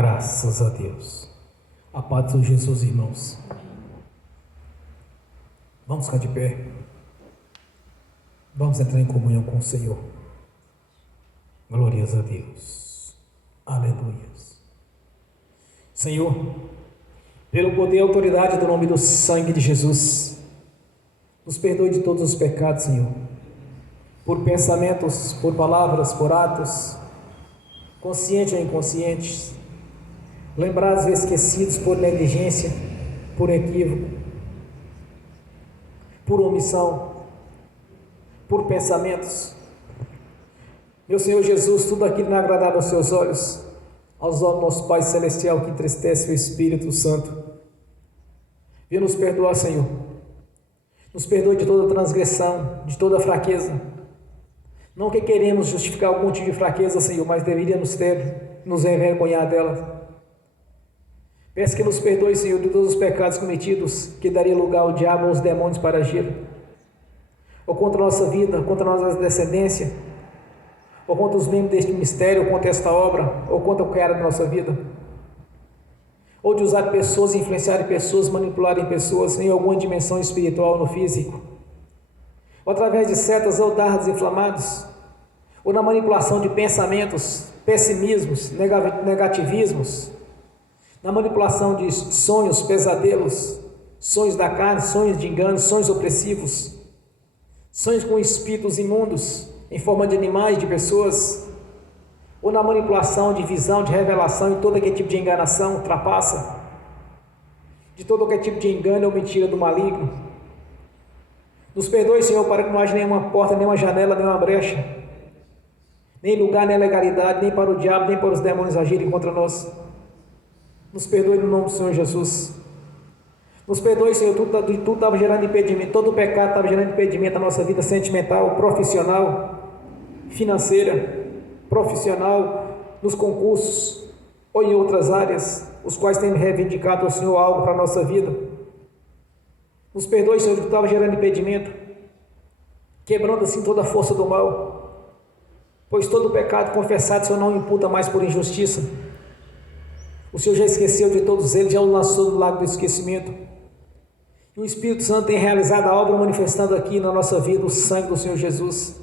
Graças a Deus. A paz de Jesus, irmãos. Vamos ficar de pé. Vamos entrar em comunhão com o Senhor. Glórias a Deus. Aleluia. Senhor, pelo poder e autoridade do nome do sangue de Jesus, nos perdoe de todos os pecados, Senhor. Por pensamentos, por palavras, por atos, conscientes ou inconscientes, lembrados ou esquecidos por negligência, por equívoco, por omissão, por pensamentos. Meu Senhor Jesus, tudo aquilo não é agradável aos seus olhos, aos olhos do nosso Pai Celestial, que entristece o Espírito Santo. Venha nos perdoar, Senhor. Nos perdoe de toda transgressão, de toda fraqueza. Não que queremos justificar algum tipo de fraqueza, Senhor, mas deveríamos nos envergonhar dela. Peço que nos perdoe, Senhor, de todos os pecados cometidos, que daria lugar ao diabo ou aos demônios para agir, ou contra a nossa vida, contra a nossa descendência, ou contra os membros deste ministério, ou contra esta obra, ou contra o que era da nossa vida, ou de usar pessoas, influenciar pessoas, manipular pessoas em alguma dimensão espiritual no físico, ou através de setas ou dardos inflamados, ou na manipulação de pensamentos, pessimismos, negativismos, na manipulação de sonhos, pesadelos, sonhos da carne, sonhos de engano, sonhos opressivos, sonhos com espíritos imundos, em forma de animais, de pessoas, ou na manipulação de visão, de revelação, em todo aquele tipo de enganação, trapaça, de todo aquele tipo de engano ou mentira do maligno. Nos perdoe, Senhor, para que não haja nenhuma porta, nenhuma janela, nenhuma brecha, nem lugar, nem legalidade, nem para o diabo, nem para os demônios agirem contra nós. Nos perdoe no nome do Senhor Jesus. Nos perdoe, Senhor, tudo estava gerando impedimento, todo o pecado estava gerando impedimento à nossa vida sentimental, profissional, financeira, profissional, nos concursos ou em outras áreas, os quais têm reivindicado ao Senhor algo para a nossa vida. Nos perdoe, Senhor, que estava gerando impedimento, quebrando assim toda a força do mal, pois todo o pecado confessado o Senhor não imputa mais por injustiça. O Senhor já esqueceu de todos eles, já o lançou no lago do esquecimento. E o Espírito Santo tem realizado a obra manifestando aqui na nossa vida o sangue do Senhor Jesus.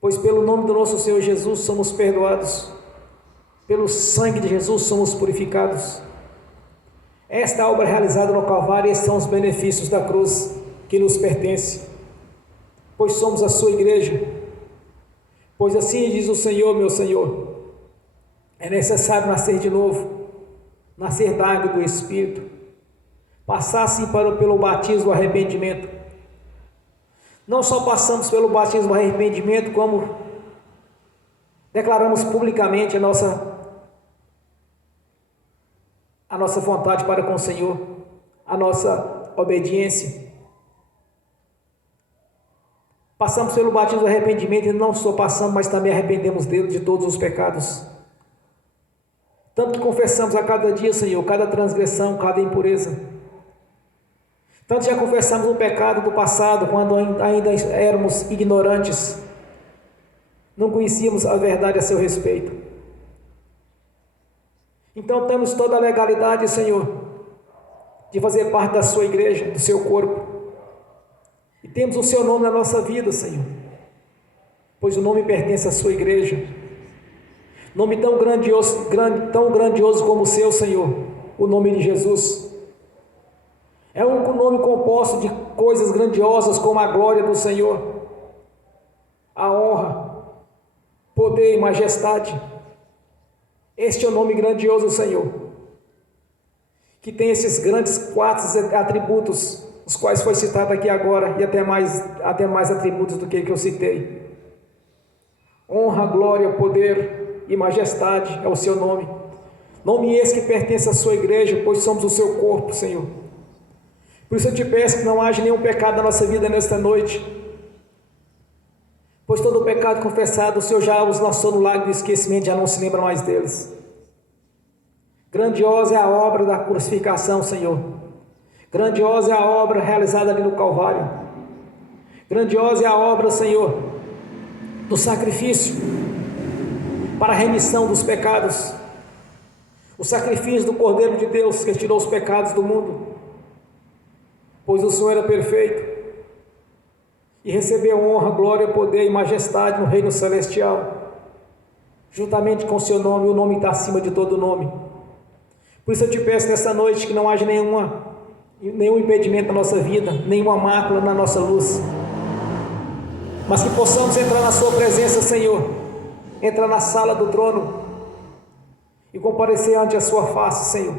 Pois pelo nome do nosso Senhor Jesus somos perdoados, pelo sangue de Jesus somos purificados. Esta é a obra realizada no Calvário, e estes são os benefícios da cruz que nos pertence, pois somos a sua igreja. Pois assim diz o Senhor, meu Senhor, é necessário nascer de novo, nascer da água e do Espírito, passar assim pelo batismo do arrependimento. Não só passamos pelo batismo do arrependimento, como declaramos publicamente a nossa vontade para com o Senhor, a nossa obediência. Passamos pelo batismo do arrependimento e não só passamos, mas também arrependemos dele de todos os pecados. Tanto que confessamos a cada dia, Senhor, cada transgressão, cada impureza. Tanto já confessamos o pecado do passado, quando ainda éramos ignorantes, não conhecíamos a verdade a seu respeito. Então temos toda a legalidade, Senhor, de fazer parte da sua igreja, do seu corpo. E temos o seu nome na nossa vida, Senhor, pois o nome pertence à sua igreja. Nome tão grandioso como o seu, Senhor, o nome de Jesus. É um nome composto de coisas grandiosas como a glória do Senhor, a honra, poder e majestade. Este é o nome grandioso do Senhor, que tem esses grandes 4 atributos, os quais foi citado aqui agora, e até mais atributos do que eu citei. Honra, glória, poder e majestade é o seu nome. Nome esse que pertence à sua igreja, pois somos o seu corpo, Senhor. Por isso eu te peço que não haja nenhum pecado na nossa vida nesta noite, pois todo o pecado confessado o Senhor já os lançou no lago do esquecimento, já não se lembra mais deles. Grandiosa é a obra da crucificação, Senhor. Grandiosa é a obra realizada ali no Calvário. Grandiosa é a obra, Senhor, do sacrifício para a remissão dos pecados. o sacrifício do Cordeiro de Deus que tirou os pecados do mundo, pois o Senhor é perfeito e recebeu honra, glória, poder e majestade no reino celestial, juntamente com o seu nome. O nome está acima de todo nome. Por isso eu te peço nessa noite que não haja nenhum impedimento na nossa vida, nenhuma mácula na nossa luz, mas que possamos entrar na sua presença, Senhor, entrar na sala do trono e comparecer ante a sua face, Senhor,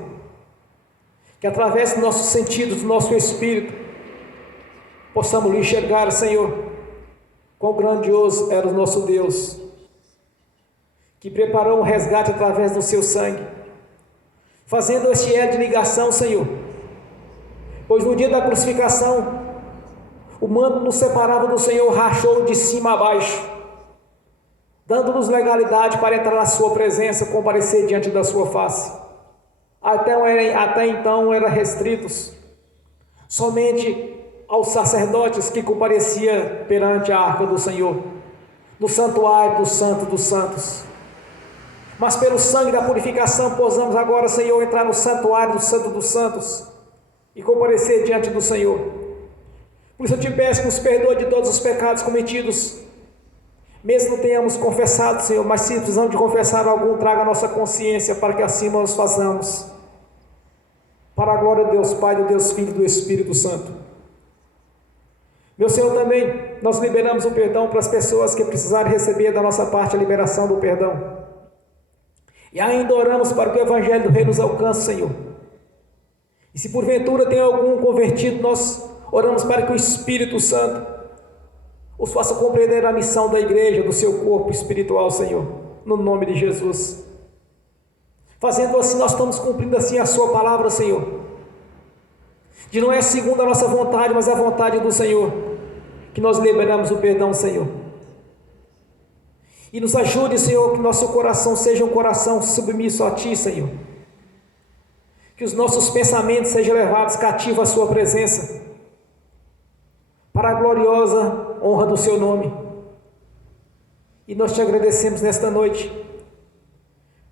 que através dos nossos sentidos, do nosso espírito, possamos lhe enxergar, Senhor, quão grandioso era o nosso Deus, que preparou um resgate através do seu sangue, fazendo este elo de ligação, Senhor, pois no dia da crucificação, o manto nos separava do Senhor, rachou de cima a baixo, dando-nos legalidade para entrar na sua presença, comparecer diante da sua face. Até então eram restritos somente aos sacerdotes que compareciam perante a arca do Senhor, no santuário do Santo dos Santos. Mas pelo sangue da purificação, possamos agora, Senhor, entrar no santuário do Santo dos Santos e comparecer diante do Senhor. Por isso eu te peço que nos perdoe de todos os pecados cometidos, mesmo não tenhamos confessado, Senhor, mas se precisamos de confessar algum, traga a nossa consciência para que assim nós façamos, para a glória de Deus Pai, do Deus Filho e do Espírito Santo. Meu Senhor, também nós liberamos o perdão para as pessoas que precisarem receber da nossa parte a liberação do perdão, e ainda oramos para que o Evangelho do Reino nos alcance, Senhor. E se porventura tem algum convertido, nós oramos para que o Espírito Santo os faça compreender a missão da igreja, do seu corpo espiritual, Senhor, no nome de Jesus. Fazendo assim, nós estamos cumprindo assim a sua palavra, Senhor, de não é segundo a nossa vontade, mas a vontade do Senhor, que nós liberamos o perdão, Senhor. E nos ajude, Senhor, que nosso coração seja um coração submisso a Ti, Senhor, que os nossos pensamentos sejam levados cativos à Sua presença, para a gloriosa honra do Seu nome. E nós Te agradecemos nesta noite,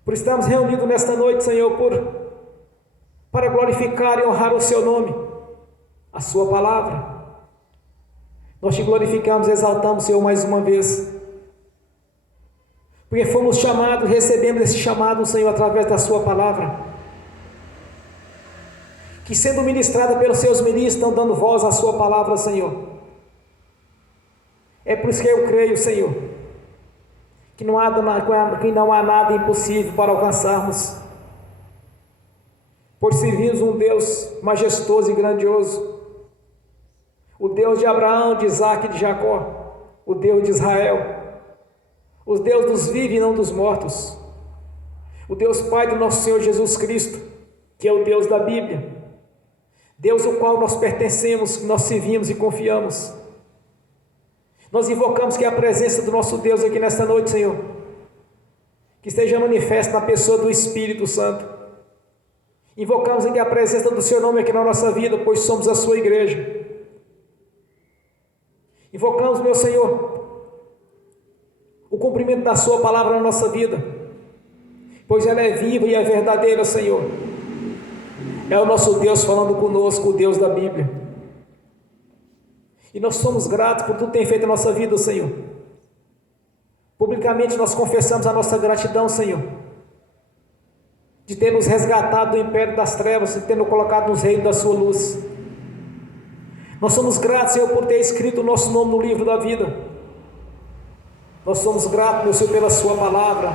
por estarmos reunidos nesta noite, Senhor, para glorificar e honrar o Seu nome, a Sua palavra. Nós Te glorificamos e exaltamos, Senhor, mais uma vez, porque fomos chamados, recebemos esse chamado, Senhor, através da Sua palavra, que sendo ministrada pelos Seus ministros, estão dando voz à Sua palavra, Senhor. É por isso que eu creio, Senhor, que não há nada impossível para alcançarmos, pois servimos um Deus majestoso e grandioso, o Deus de Abraão, de Isaac e de Jacó, o Deus de Israel, o Deus dos vivos e não dos mortos, o Deus Pai do nosso Senhor Jesus Cristo, que é o Deus da Bíblia, Deus ao qual nós pertencemos, que nós servimos e confiamos. Nós invocamos que a presença do nosso Deus aqui nesta noite, Senhor, que esteja manifesta na pessoa do Espírito Santo. Invocamos aqui a presença do Seu nome aqui na nossa vida, pois somos a Sua igreja. Invocamos, meu Senhor, o cumprimento da Sua palavra na nossa vida, pois ela é viva e é verdadeira, Senhor. É o nosso Deus falando conosco, o Deus da Bíblia. E nós somos gratos por tudo que tem feito na nossa vida, Senhor. Publicamente nós confessamos a nossa gratidão, Senhor, de ter nos resgatado do império das trevas e ter nos colocado nos reinos da Sua luz. Nós somos gratos, Senhor, por ter escrito o nosso nome no livro da vida. Nós somos gratos, meu Senhor, pela Sua palavra,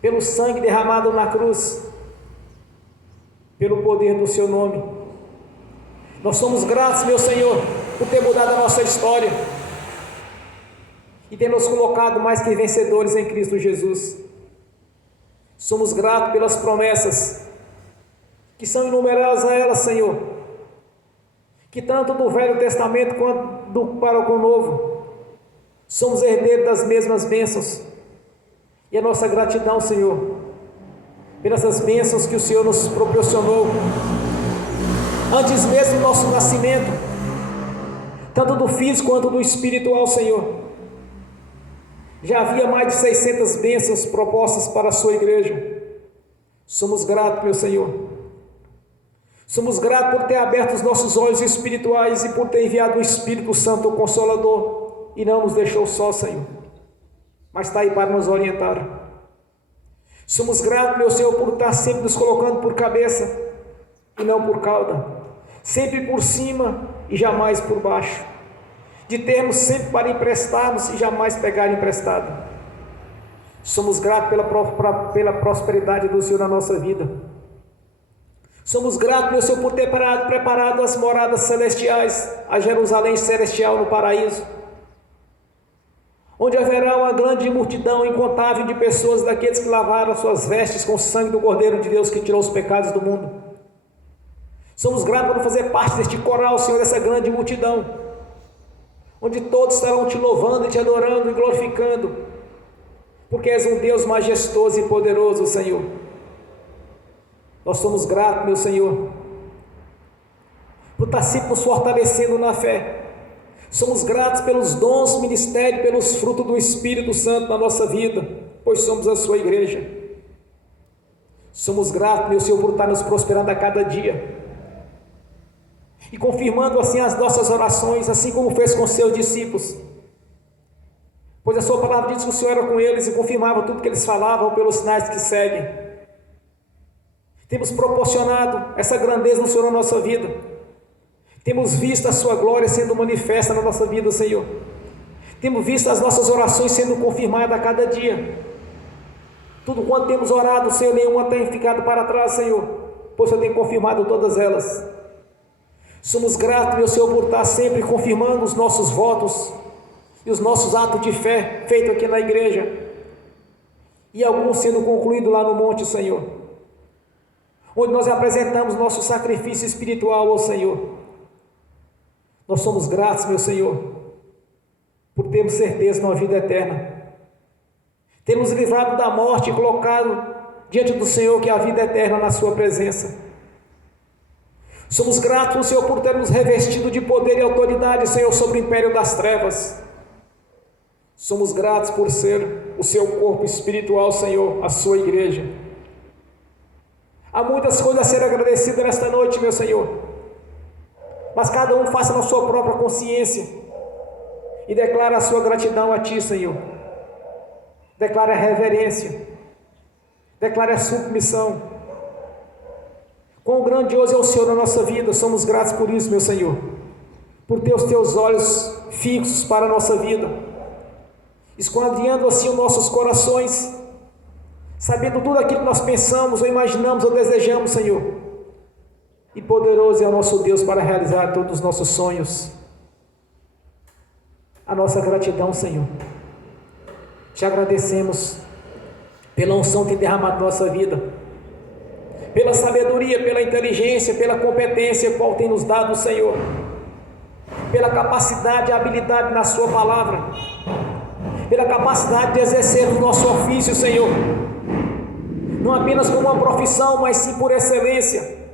pelo sangue derramado na cruz, pelo poder do Seu nome. Nós somos gratos, meu Senhor, por ter mudado a nossa história e ter nos colocado mais que vencedores em Cristo Jesus. Somos gratos pelas promessas, que são inumeráveis a elas, Senhor, que tanto do Velho Testamento quanto para o Novo, somos herdeiros das mesmas bênçãos, e a nossa gratidão, Senhor, pelas bênçãos que o Senhor nos proporcionou, antes mesmo do nosso nascimento, tanto do físico quanto do espiritual, Senhor. Já havia mais de 600 bênçãos propostas para a Sua igreja. Somos gratos, meu Senhor. Somos gratos por ter aberto os nossos olhos espirituais e por ter enviado o Espírito Santo, o Consolador, e não nos deixou só, Senhor, mas está aí para nos orientar. Somos gratos, meu Senhor, por estar sempre nos colocando por cabeça e não por cauda, sempre por cima e jamais por baixo, de termos sempre para emprestarmos e jamais pegar emprestado. Somos gratos pela prosperidade do Senhor na nossa vida. Somos gratos, meu Senhor, por ter preparado as moradas celestiais, a Jerusalém celestial no paraíso, onde haverá uma grande multidão incontável de pessoas, daqueles que lavaram suas vestes com o sangue do Cordeiro de Deus que tirou os pecados do mundo. Somos gratos por fazer parte deste coral, Senhor, dessa grande multidão, onde todos estarão te louvando, te adorando e glorificando, porque és um Deus majestoso e poderoso, Senhor. Nós somos gratos, meu Senhor, por estar sempre nos fortalecendo na fé. Somos gratos pelos dons, ministério, pelos frutos do Espírito Santo na nossa vida, pois somos a sua igreja. Somos gratos, meu Senhor, por estar nos prosperando a cada dia e confirmando assim as nossas orações, assim como fez com seus discípulos, pois a sua palavra diz que o Senhor era com eles e confirmava tudo que eles falavam pelos sinais que seguem. Temos proporcionado essa grandeza no Senhor na nossa vida. Temos visto a sua glória sendo manifesta na nossa vida, Senhor. Temos visto as nossas orações sendo confirmadas a cada dia. Tudo quanto temos orado, Senhor, nenhuma tem ficado para trás, Senhor, pois o Senhor tem confirmado todas elas. Somos gratos, meu Senhor, por estar sempre confirmando os nossos votos e os nossos atos de fé feitos aqui na igreja, e alguns sendo concluídos lá no monte, Senhor, onde nós apresentamos nosso sacrifício espiritual ao Senhor. Nós somos gratos, meu Senhor, por termos certeza de uma vida eterna. Temos livrado da morte e colocado diante do Senhor que é a vida eterna na sua presença. Somos gratos, Senhor, por termos revestido de poder e autoridade, Senhor, sobre o império das trevas. Somos gratos por ser o seu corpo espiritual, Senhor, a sua igreja. Há muitas coisas a ser agradecidas nesta noite, meu Senhor, mas cada um faça na sua própria consciência e declare a sua gratidão a Ti, Senhor. Declare a reverência, declare a submissão. Quão grandioso é o Senhor na nossa vida, somos gratos por isso, meu Senhor, por ter os Teus olhos fixos para a nossa vida, esquadrinhando assim os nossos corações, sabendo tudo aquilo que nós pensamos, ou imaginamos, ou desejamos, Senhor. E poderoso é o nosso Deus para realizar todos os nossos sonhos. A nossa gratidão, Senhor. Te agradecemos pela unção que tem derramado na nossa vida, pela sabedoria, pela inteligência, pela competência qual tem nos dado o Senhor, pela capacidade e habilidade na sua palavra, pela capacidade de exercer o nosso ofício, Senhor, não apenas como uma profissão, mas sim por excelência,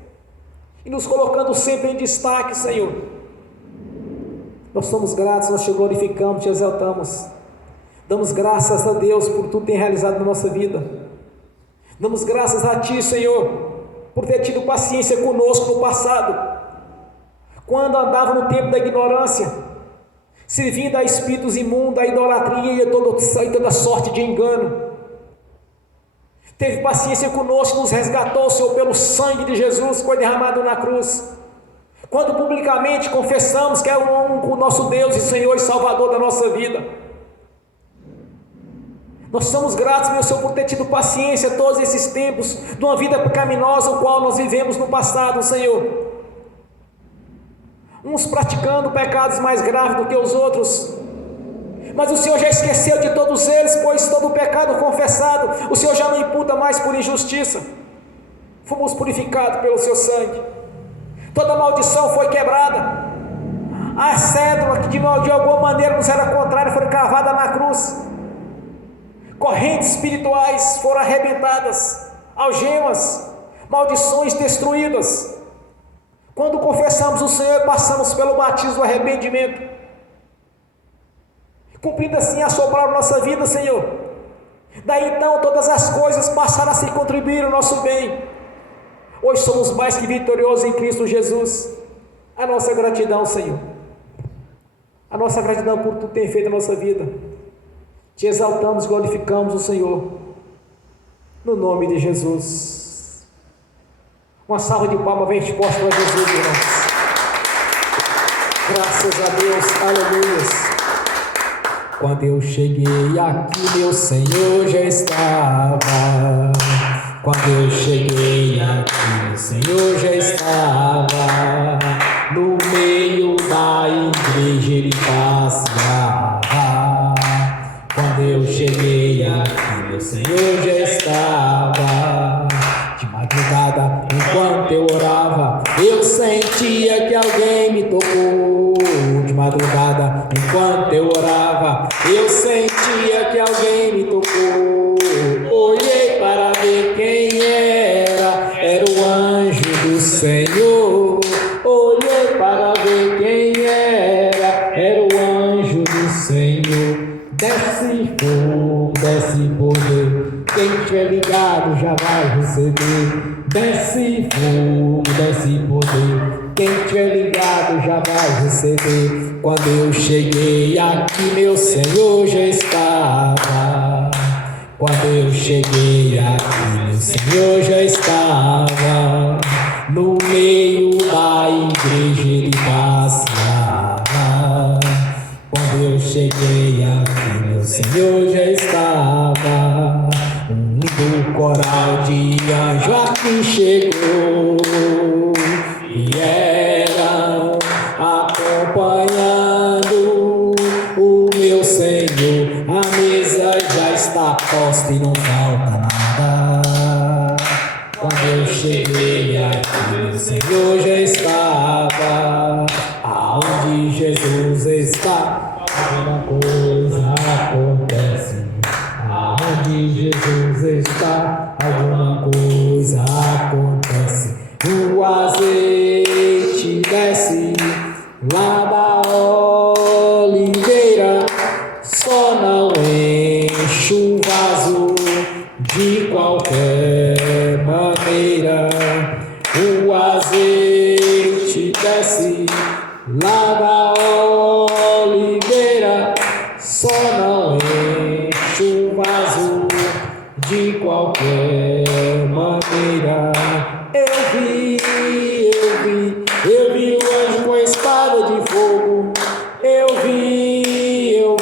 e nos colocando sempre em destaque, Senhor. Nós somos gratos, nós te glorificamos, te exaltamos, damos graças a Deus por tudo que tem realizado na nossa vida. Damos graças a Ti, Senhor, por ter tido paciência conosco no passado, quando andava no tempo da ignorância, servindo a espíritos imundos, a idolatria e toda sorte de engano. Teve paciência conosco, nos resgatou, Senhor, pelo sangue de Jesus que foi derramado na cruz. Quando publicamente confessamos que é o nosso Deus e Senhor e Salvador da nossa vida. Nós somos gratos, meu Senhor, por ter tido paciência todos esses tempos de uma vida pecaminosa, o qual nós vivemos no passado, Senhor. Uns praticando pecados mais graves do que os outros, mas o Senhor já esqueceu de todos eles, pois todo pecado confessado, o Senhor já não imputa mais por injustiça. Fomos purificados pelo seu sangue, toda maldição foi quebrada, a cédula que de alguma maneira nos era contrária foi cravada na cruz, correntes espirituais foram arrebentadas, algemas, maldições destruídas. Quando confessamos o Senhor, passamos pelo batismo do arrependimento, cumprindo assim a sua palavra na nossa vida, Senhor. Daí então todas as coisas passaram a se contribuir no nosso bem. Hoje somos mais que vitoriosos em Cristo Jesus. A nossa gratidão, Senhor. A nossa gratidão por tudo que tem feito na nossa vida. Te exaltamos, glorificamos o Senhor. No nome de Jesus. Uma salva de palmas bem exposta para Jesus, irmãos. Graças a Deus, aleluia. Quando eu cheguei aqui, meu Senhor já estava. Quando eu cheguei aqui, meu Senhor já estava. No meio da igreja ele passeava. Quando eu cheguei aqui, meu Senhor já estava. De madrugada, enquanto eu orava, eu sentia que alguém me tocou. De madrugada, enquanto eu orava, eu sentia que alguém me tocou. Olhei para ver quem era o anjo do Senhor. Olhei para ver quem era o anjo do Senhor. Desce fogo, desce poder, quem tiver ligado já vai receber. Desce fogo, desce poder, quem tiver ligado já vai receber. Quando eu cheguei aqui, meu Senhor já estava. Quando eu cheguei aqui, meu Senhor já estava. No meio da igreja ele passeava. Quando eu cheguei aqui, meu Senhor já estava. Um lindo coral de anjo aqui chegou e era acompanhando o meu Senhor. A mesa já está posta e não falta nada. Quando eu cheguei aqui, meu Senhor já estava. Aonde Jesus está, alguma coisa acontece. Aonde Jesus está, alguma coisa acontece. O azeite desce lá da oliveira, só não enche o vaso de qualquer maneira. O azeite desce lá da oliveira, só não enche o vaso de qualquer maneira. Eu vi o anjo com a espada de fogo. Eu vi o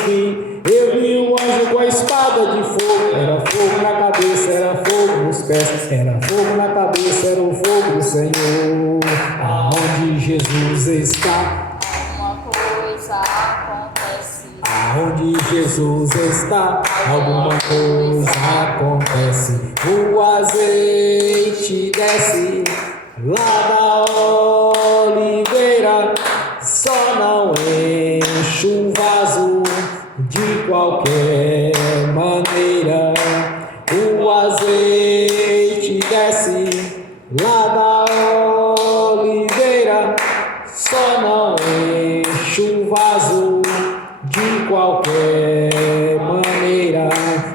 anjo com a espada de fogo. Era fogo na cabeça, era fogo nos pés. Era fogo na cabeça, era o fogo do Senhor. Aonde Jesus está, alguma coisa acontece. aonde Jesus está, alguma coisa acontece. O azeite desce lá da oliveira, só não enche o vaso de qualquer maneira. O azeite desce lá da oliveira, só não enche o vaso de qualquer maneira.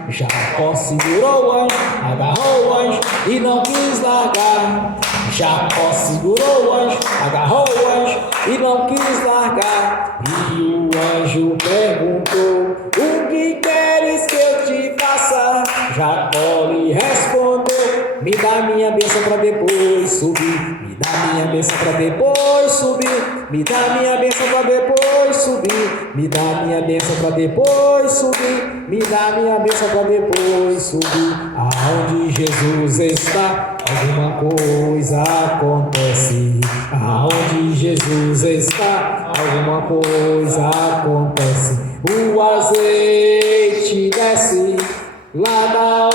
Jacó segurou o anjo, agarrou o anjo e não quis largar. Jacó segurou o anjo, agarrou o anjo e não quis largar. E o anjo perguntou: o que queres que eu te faça? Jacó lhe respondeu: me dá minha bênção para depois subir. Me dá minha bênção para depois subir. Me dá minha bênção para depois subir. Me dá minha bênção para depois subir. Me dá minha bênção para depois subir. Aonde Jesus está, alguma coisa acontece. Aonde Jesus está, alguma coisa acontece. O azeite desce lá da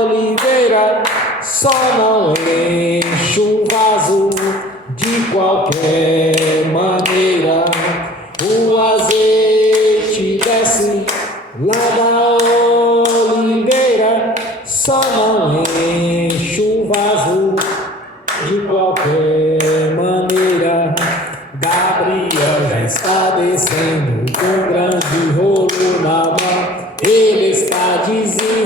oliveira, só não enche o vaso de qualquer maneira. O azeite desce lá da oliveira, só não enche o vaso de qualquer maneira. Gabriel já está descendo com grande rolo na mão. Ele está dizendo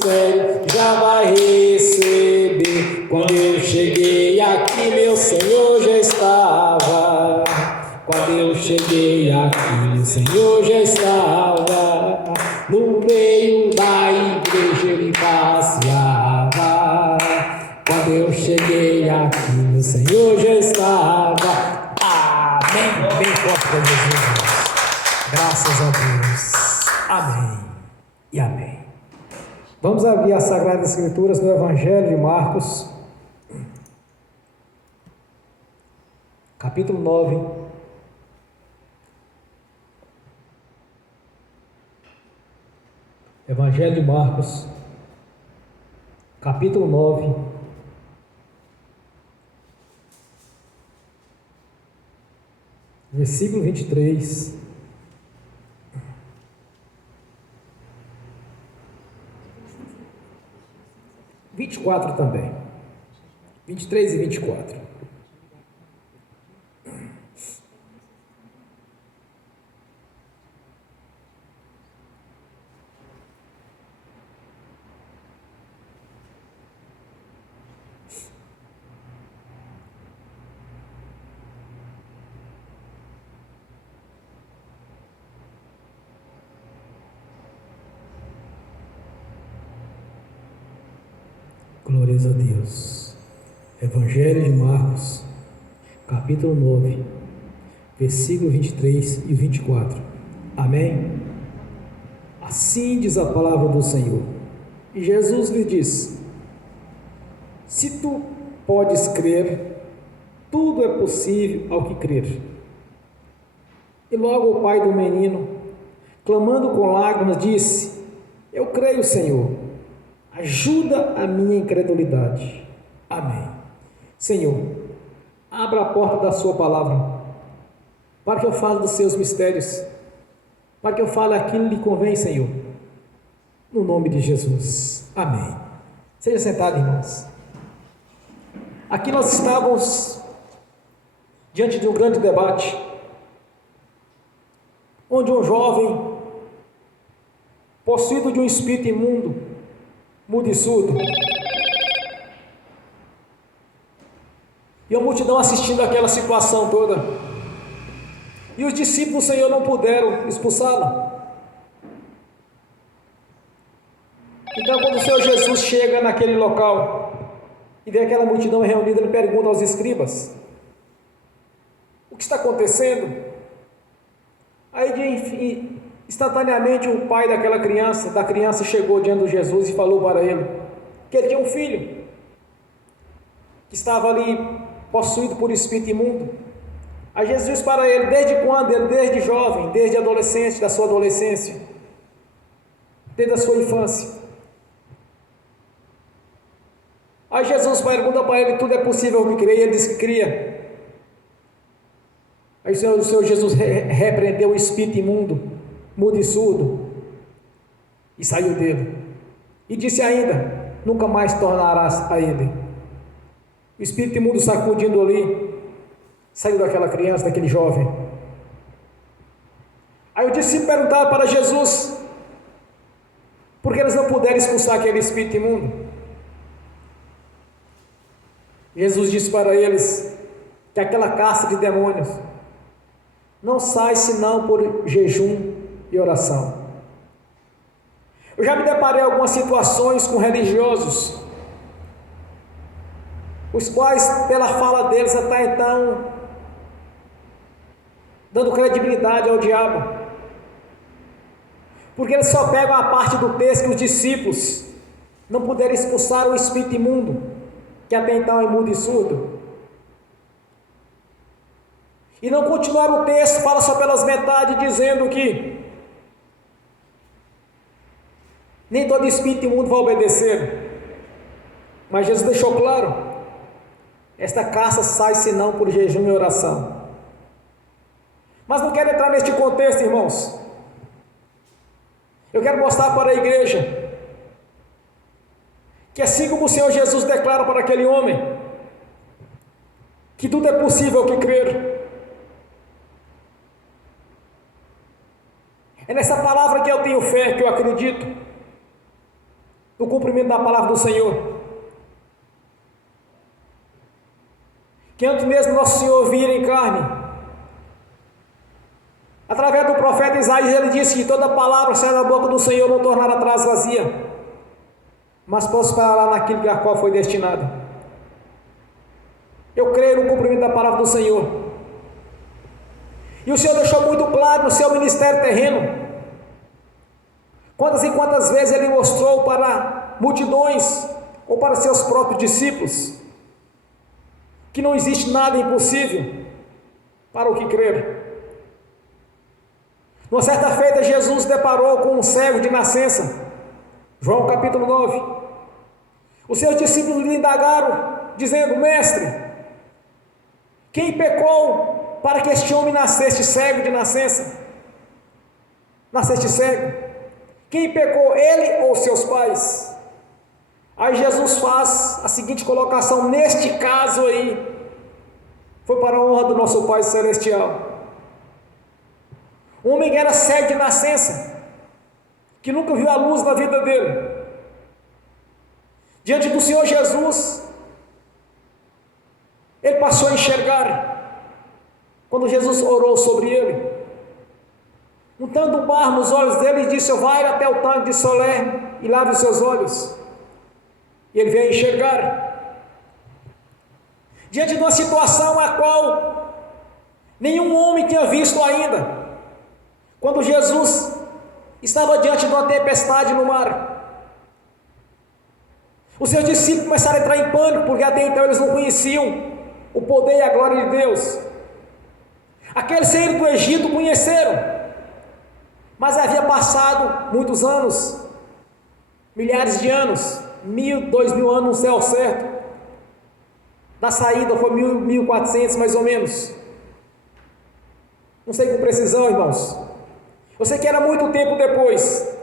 mistério já vai receber. Quando eu cheguei aqui, meu Senhor já estava. Quando eu cheguei aqui, o Senhor já estava. No meio da igreja ele passeava. Quando eu cheguei aqui, o Senhor já estava. Amém. Bem forte para Jesus. Graças a Deus. Amém e amém. Vamos abrir as Sagradas Escrituras no Evangelho de Marcos, capítulo 9. Evangelho de Marcos, capítulo 9, versículo 23. 24 também. 23 e 24. Glórias a Deus. Evangelho de Marcos, capítulo 9, versículo 23 e 24. Amém? Assim diz a palavra do Senhor. E Jesus lhe disse: se tu podes crer, tudo é possível ao que crer. E logo o pai do menino, clamando com lágrimas, disse: eu creio, Senhor, ajuda a minha incredulidade. Amém. Senhor, abra a porta da sua palavra, para que eu fale dos seus mistérios, para que eu fale aquilo que lhe convém, Senhor, no nome de Jesus. Amém. Seja sentado, irmãos. Aqui nós estávamos diante de um grande debate, onde um jovem, possuído de um espírito imundo, mudo e surdo, e a multidão assistindo aquela situação toda, e os discípulos do Senhor não puderam expulsá-lo. Então, quando o Senhor Jesus chega naquele local e vê aquela multidão reunida, ele pergunta aos escribas: o que está acontecendo? Aí, instantaneamente, o pai da criança chegou diante de Jesus e falou para ele que ele tinha um filho que estava ali possuído por espírito imundo. Aí Jesus disse para ele: desde quando? Ele, desde jovem, desde adolescente, da sua adolescência, desde a sua infância. Aí Jesus pergunta para ele: tudo é possível que crer? E ele disse que cria. Aí o Senhor Jesus repreendeu o espírito imundo, mudo e surdo, e saiu dele. E disse ainda: nunca mais tornarás a ele. O espírito imundo, sacudindo ali, saiu daquela criança, daquele jovem. Aí o discípulo perguntava para Jesus por que eles não puderam expulsar aquele espírito imundo. Jesus disse para eles que aquela casta de demônios não sai senão por jejum e oração. Eu já me deparei em algumas situações com religiosos, os quais, pela fala deles até então, dando credibilidade ao diabo, porque eles só pegam a parte do texto que os discípulos não puderam expulsar o espírito imundo, que até então é mudo e surdo, e não continuaram o texto, fala só pelas metades, dizendo que nem todo espírito imundo vai obedecer. Mas Jesus deixou claro: esta caça sai senão por jejum e oração. Mas não quero entrar neste contexto, irmãos. Eu quero mostrar para a igreja que assim como o Senhor Jesus declara para aquele homem que tudo é possível que crer, é nessa palavra que eu tenho fé, que eu acredito, no cumprimento da palavra do Senhor. Que antes mesmo nosso Senhor vir em carne, através do profeta Isaías, ele disse que toda palavra sai da boca do Senhor não tornará atrás vazia, mas prosperará naquilo a qual foi destinado. Eu creio no cumprimento da palavra do Senhor. E o Senhor deixou muito claro no seu ministério terreno, quantas e quantas vezes Ele mostrou para multidões, ou para seus próprios discípulos, que não existe nada impossível para o que crer. Numa certa feita, Jesus deparou com um cego de nascença, João capítulo 9. Os seus discípulos lhe indagaram, dizendo: Mestre, quem pecou para que este homem nascesse cego de nascença? Nasceste cego? Quem pecou, ele ou seus pais? Aí Jesus faz a seguinte colocação: neste caso aí, foi para a honra do nosso Pai Celestial. Um homem que era cego de nascença, que nunca viu a luz na vida dele, diante do Senhor Jesus, ele passou a enxergar, quando Jesus orou sobre ele, untando um barro nos olhos dele, e disse: vai até o tanque de Solé e lave os seus olhos. E ele veio a enxergar, diante de uma situação a qual nenhum homem tinha visto ainda. Quando Jesus estava diante de uma tempestade no mar, os seus discípulos começaram a entrar em pânico, porque até então eles não conheciam o poder e a glória de Deus. Aqueles saíram do Egito conheceram, mas havia passado muitos anos, milhares de anos, 1000, 2000 anos, no céu certo. Da saída foi 1400 mais ou menos, não sei com precisão, irmãos. Eu sei que era muito tempo depois.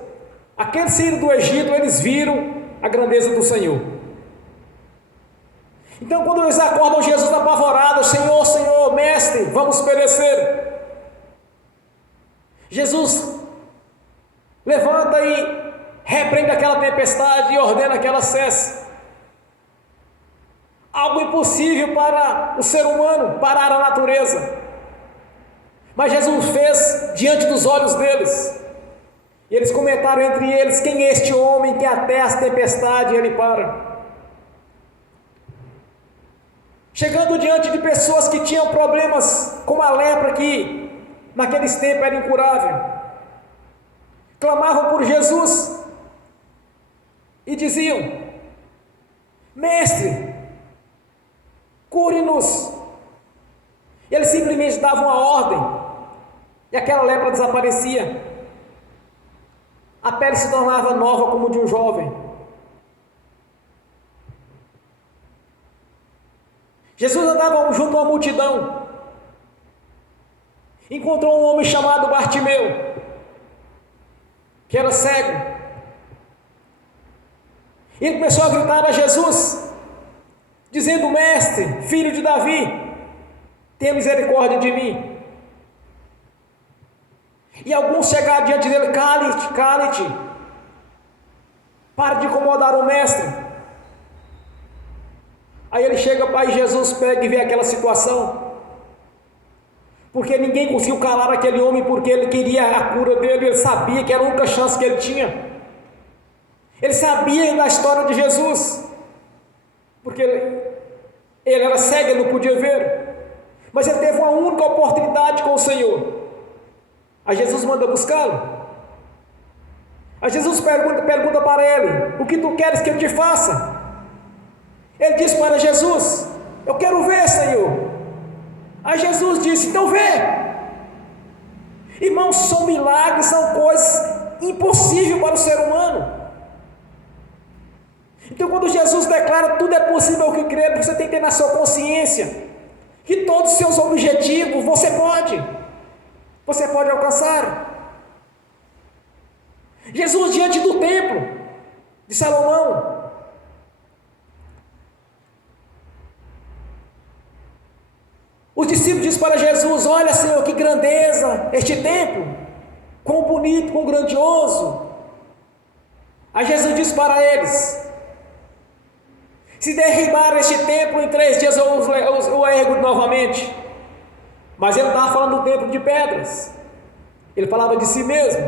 Aqueles saíram do Egito, eles viram a grandeza do Senhor. Então, quando eles acordam Jesus apavorado: Senhor, Senhor, Mestre, vamos perecer. Jesus levanta e repreende aquela tempestade e ordena que ela cesse. Algo impossível para o ser humano, parar a natureza. Mas Jesus fez diante dos olhos deles. E eles comentaram entre eles: quem é este homem que até as tempestades ele para? Chegando diante de pessoas que tinham problemas como a lepra, que naqueles tempos era incurável, clamavam por Jesus e diziam: Mestre, cure-nos. E eles simplesmente davam uma ordem, e aquela lepra desaparecia. A pele se tornava nova como de um jovem. Jesus andava junto a uma multidão, encontrou um homem chamado Bartimeu, que era cego. Ele começou a gritar a Jesus, dizendo: Mestre, filho de Davi, tenha misericórdia de mim. E alguns chegaram diante dele: cale-te, cale-te, para de incomodar o mestre. Aí ele chega para Jesus, pega e vê aquela situação, porque ninguém conseguiu calar aquele homem, porque ele queria a cura dele. Ele sabia que era a única chance que ele tinha. Ele sabia da história de Jesus, porque ele era cego, ele não podia ver, mas ele teve uma única oportunidade com o Senhor. Aí Jesus manda buscá-lo. Aí Jesus pergunta para ele: o que tu queres que eu te faça? Ele diz para Jesus: eu quero ver, Senhor. Aí Jesus disse: então vê. Irmãos, são milagres, são coisas impossíveis para o ser humano. Então, quando Jesus declara tudo é possível ao que crer, você tem que ter na sua consciência que todos os seus objetivos você pode alcançar. Jesus diante do templo de Salomão, os discípulos dizem para Jesus: olha, Senhor, que grandeza este templo, quão bonito, quão grandioso. Aí Jesus disse para eles: se derribar este templo em 3 dias eu ergo novamente. Mas ele estava falando do templo de pedras, ele falava de si mesmo.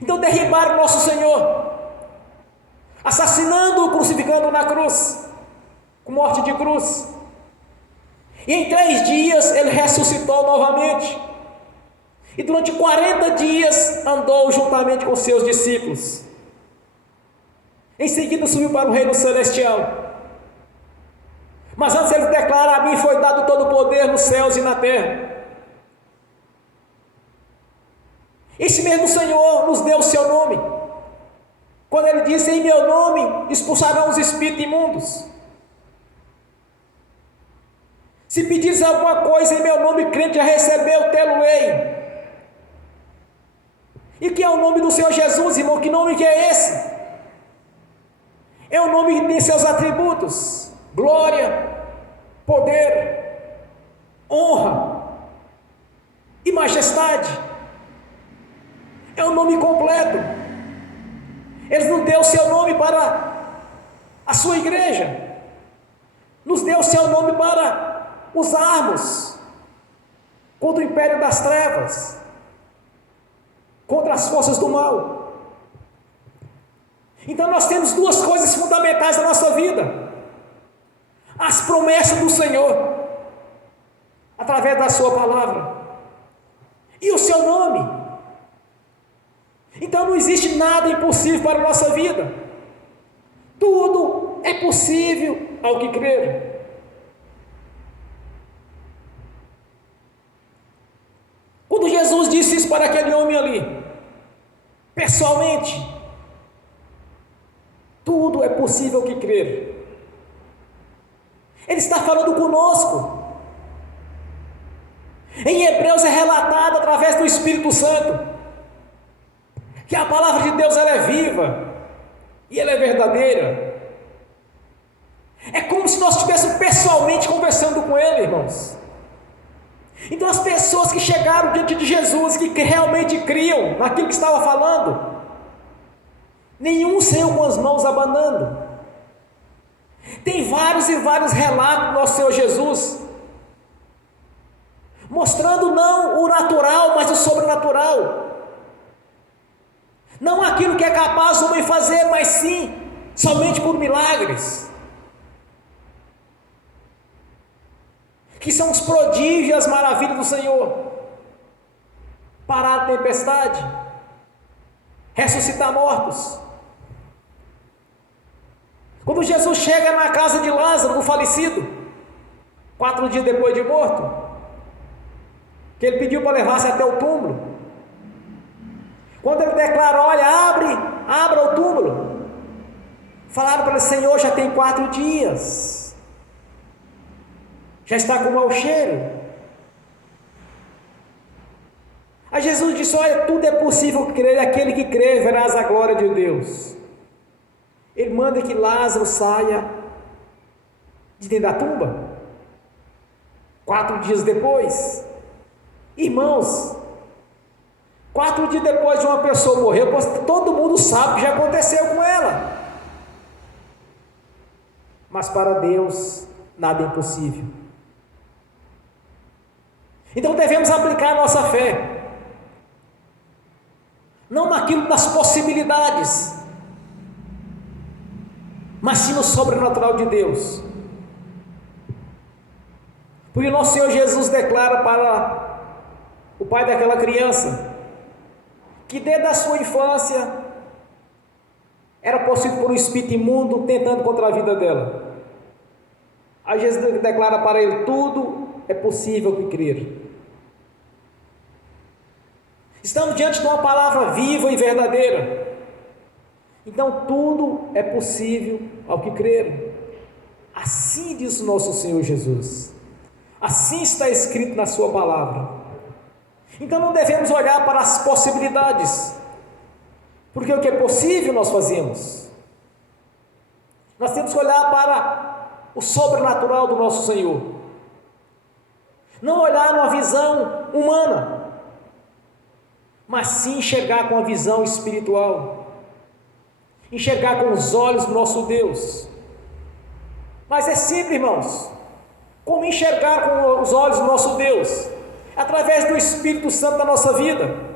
Então derribaram nosso Senhor, assassinando-o, crucificando-o na cruz, com morte de cruz. E em 3 dias ele ressuscitou novamente, e durante 40 dias andou juntamente com seus discípulos. Em seguida subiu para o reino celestial. Mas antes ele declara: a mim foi dado todo o poder nos céus e na terra. Esse mesmo Senhor nos deu o seu nome, quando ele disse: em meu nome expulsarão os espíritos imundos. Se pedires alguma coisa em meu nome, crente já recebeu, tê-lo-ei. E que é o nome do Senhor Jesus, irmão? Que nome que é esse? É o nome que tem seus atributos: glória, poder, honra e majestade. É o nome completo. Ele nos deu o seu nome para a sua igreja, nos deu o seu nome para usarmos contra o império das trevas, contra as forças do mal. Então nós temos 2 coisas fundamentais da nossa vida: as promessas do Senhor, através da sua palavra, e o seu nome. Então não existe nada impossível para a nossa vida. Tudo é possível ao que crer. Quando Jesus disse isso para aquele homem ali, pessoalmente, tudo é possível ao que crer. Ele está falando conosco. Em Hebreus é relatado através do Espírito Santo que a palavra de Deus ela é viva e ela é verdadeira. É como se nós estivéssemos pessoalmente conversando com Ele, irmãos. Então as pessoas que chegaram diante de Jesus, que realmente criam naquilo que estava falando, nenhum saiu com as mãos abanando. Tem vários e vários relatos do nosso Senhor Jesus, mostrando não o natural, mas o sobrenatural. Não aquilo que é capaz do homem fazer, mas sim, somente por milagres, que são os prodígios e as maravilhas do Senhor: parar a tempestade, ressuscitar mortos. Quando Jesus chega na casa de Lázaro, do falecido, 4 dias depois de morto, que ele pediu para levar-se até o túmulo, quando ele declara: olha, abra o túmulo, falaram para ele: Senhor, já tem 4 dias, já está com mau cheiro. Aí Jesus disse: olha, tudo é possível crer, aquele que crê verás a glória de Deus. Ele manda que Lázaro saia de dentro da tumba. 4 dias depois, irmãos, 4 dias depois de uma pessoa morrer, todo mundo sabe o que já aconteceu com ela. Mas para Deus nada é impossível. Então devemos aplicar a nossa fé, não naquilo das possibilidades, mas sim no sobrenatural de Deus. Porque nosso Senhor Jesus declara para o pai daquela criança que desde a sua infância era possuído por um espírito imundo tentando contra a vida dela. Aí Jesus declara para ele: tudo é possível que crer. Estamos diante de uma palavra viva e verdadeira. Então tudo é possível ao que crer. Assim diz o nosso Senhor Jesus. Assim está escrito na sua palavra. Então não devemos olhar para as possibilidades, porque o que é possível nós fazemos. Nós temos que olhar para o sobrenatural do nosso Senhor. Não olhar numa visão humana, mas sim chegar com a visão espiritual. enxergar com os olhos do nosso Deus. Mas é simples, irmãos. Como enxergar com os olhos do nosso Deus? Através do Espírito Santo da nossa vida.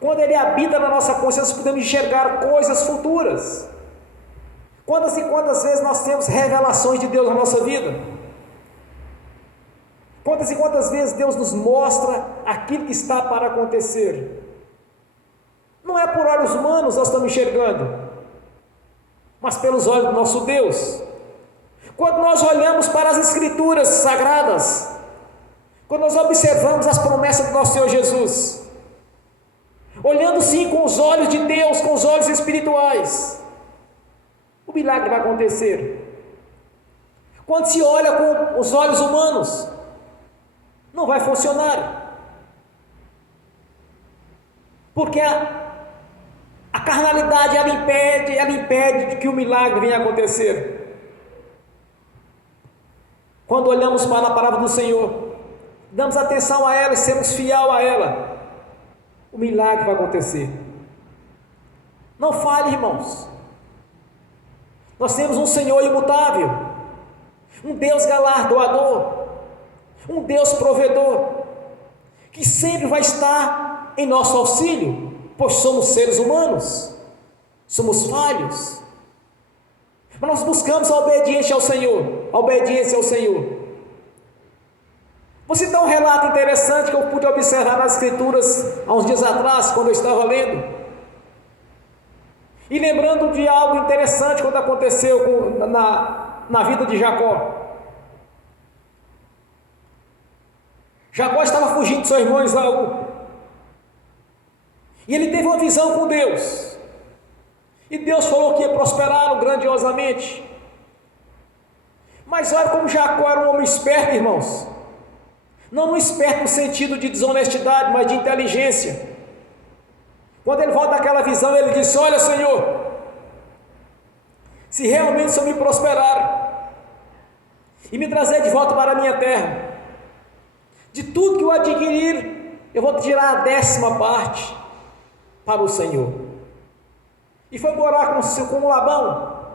Quando Ele habita na nossa consciência, podemos enxergar coisas futuras. Quantas e quantas vezes nós temos revelações de Deus na nossa vida? Quantas e quantas vezes Deus nos mostra aquilo que está para acontecer? Não é por olhos humanos nós estamos enxergando, mas pelos olhos do nosso Deus. Quando nós olhamos para as Escrituras sagradas, quando nós observamos as promessas do nosso Senhor Jesus, olhando sim com os olhos de Deus, com os olhos espirituais, o milagre vai acontecer. Quando se olha com os olhos humanos, não vai funcionar, porque a carnalidade ela impede de que o milagre venha acontecer. Quando olhamos para a palavra do Senhor, damos atenção a ela e sermos fiel a ela, o milagre vai acontecer. Não fale, irmãos. Nós temos um Senhor imutável, um Deus galardoador, um Deus provedor, que sempre vai estar em nosso auxílio, pois somos seres humanos, somos falhos, mas nós buscamos a obediência ao Senhor, Vou citar um relato interessante que eu pude observar nas Escrituras há uns dias atrás, quando eu estava lendo, e lembrando de algo interessante quando aconteceu na vida de Jacó. Jacó estava fugindo de seu irmão Esaú, e ele teve uma visão com Deus, e Deus falou que ia prosperá-lo grandiosamente. Mas olha como Jacó era um homem esperto, irmãos, não um esperto no sentido de desonestidade, mas de inteligência. Quando ele volta daquela visão, ele disse: olha, Senhor, se realmente o Senhor me prosperar e me trazer de volta para a minha terra, de tudo que eu adquirir, eu vou tirar a 10ª parte para o Senhor. E foi morar com Labão,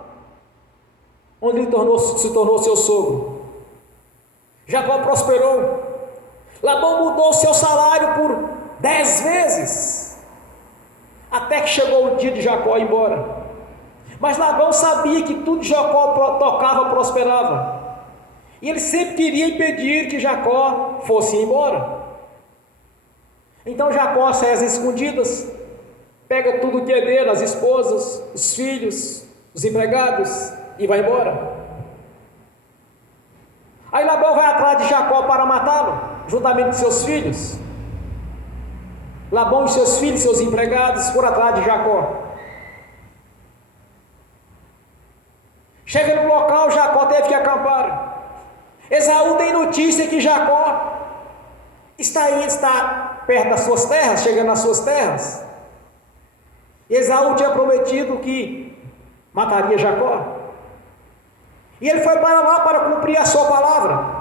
onde ele se tornou seu sogro. Jacó prosperou. Labão mudou o seu salário por 10 vezes, até que chegou o dia de Jacó ir embora. Mas Labão sabia que tudo que Jacó tocava prosperava, e ele sempre queria impedir que Jacó fosse embora. Então Jacó sai às escondidas, pega tudo que é dele, as esposas, os filhos, os empregados, e vai embora. Aí Labão vai atrás de Jacó para matá-lo, juntamente com seus filhos. Labão e seus filhos, seus empregados, foram atrás de Jacó. Chega no local, Jacó teve que acampar. Esaú tem notícia que Jacó está perto das suas terras, chegando nas suas terras. Esaú tinha prometido que mataria Jacó, e ele foi para lá para cumprir a sua palavra,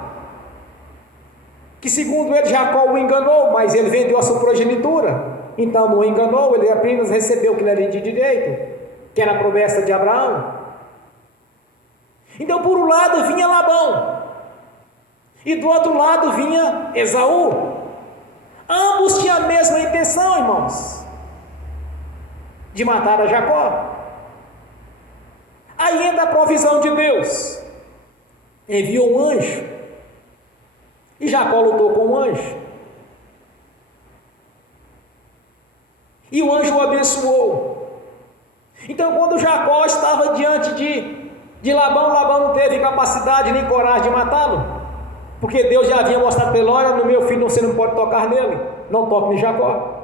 que segundo ele Jacó o enganou, mas ele vendeu a sua progenitura, então não o enganou, ele apenas recebeu o que lhe era de direito, que era a promessa de Abraão. Então por um lado vinha Labão, e do outro lado vinha Esaú. Ambos tinham a mesma intenção, irmãos, de matar a Jacó. Aí entra a provisão de Deus, enviou um anjo, e Jacó lutou com o anjo, e o anjo o abençoou. Então quando Jacó estava diante de Labão, Labão não teve capacidade nem coragem de matá-lo, porque Deus já havia mostrado para ele: olha, no meu filho você não pode tocar nele, não toque em Jacó.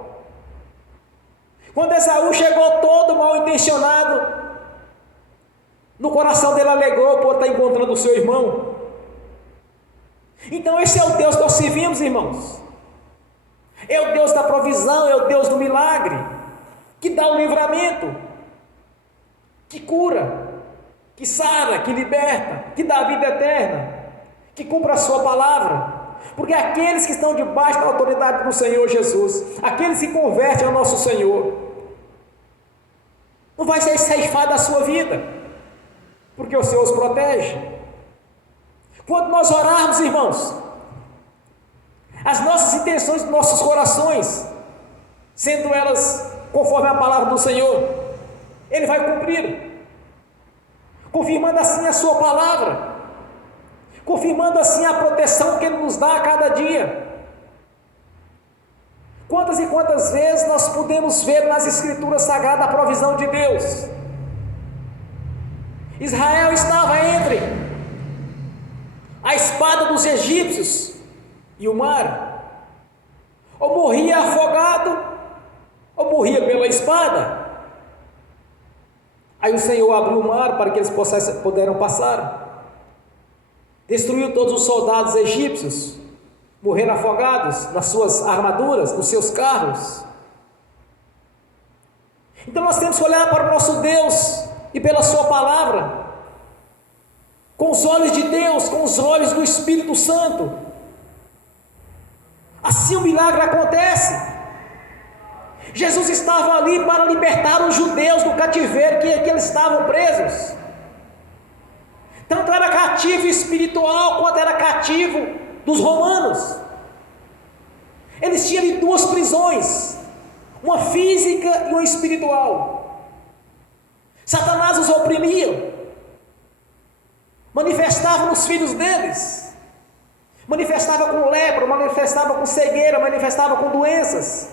Quando Esaú chegou todo mal intencionado, no coração dele alegrou por estar encontrando o seu irmão. Então esse é o Deus que nós servimos, irmãos. É o Deus da provisão, é o Deus do milagre, que dá o livramento, que cura, que sara, que liberta, que dá a vida eterna, que cumpre a sua palavra. Porque aqueles que estão debaixo da autoridade do Senhor Jesus, aqueles que convertem ao nosso Senhor, não vai ser ceifada a sua vida, porque o Senhor os protege. Quando nós orarmos, irmãos, as nossas intenções dos nossos corações, sendo elas conforme a palavra do Senhor, Ele vai cumprir, confirmando assim a sua palavra, confirmando assim a proteção que Ele nos dá a cada dia. Quantas e quantas vezes nós podemos ver nas Escrituras Sagradas a provisão de Deus? Israel estava entre a espada dos egípcios e o mar, ou morria afogado, ou morria pela espada. Aí o Senhor abriu o mar para que eles puderam passar, destruiu todos os soldados egípcios, morreram afogados nas suas armaduras, nos seus carros. Então nós temos que olhar para o nosso Deus e pela sua palavra, com os olhos de Deus, com os olhos do Espírito Santo. Assim o milagre acontece. Jesus estava ali para libertar os judeus do cativeiro que eles estavam presos. Tanto era cativo espiritual quanto era cativo dos romanos. Eles tinham ali duas prisões, uma física e uma espiritual. Satanás os oprimia, manifestava nos filhos deles, manifestava com lepra, manifestava com cegueira, manifestava com doenças,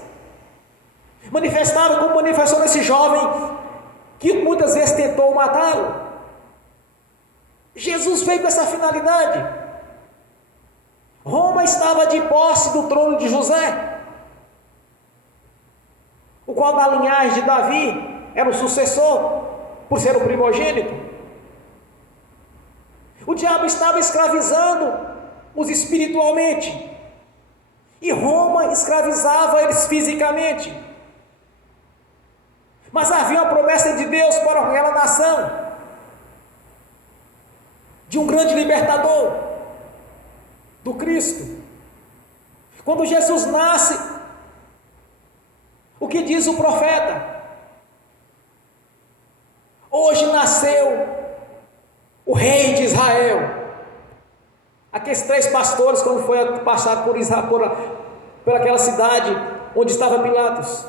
manifestava como manifestou nesse jovem que muitas vezes tentou matá-lo. Jesus veio com essa finalidade. Roma estava de posse do trono de José, o qual da linhagem de Davi era o sucessor, por ser o primogênito. O diabo estava escravizando-os espiritualmente, e Roma escravizava eles fisicamente. Mas havia uma promessa de Deus para aquela nação, de um grande libertador, do Cristo. Quando Jesus nasce, o que diz o profeta? Hoje nasceu o rei de Israel. Aqueles 3 pastores, quando foi passar por aquela cidade onde estava Pilatos,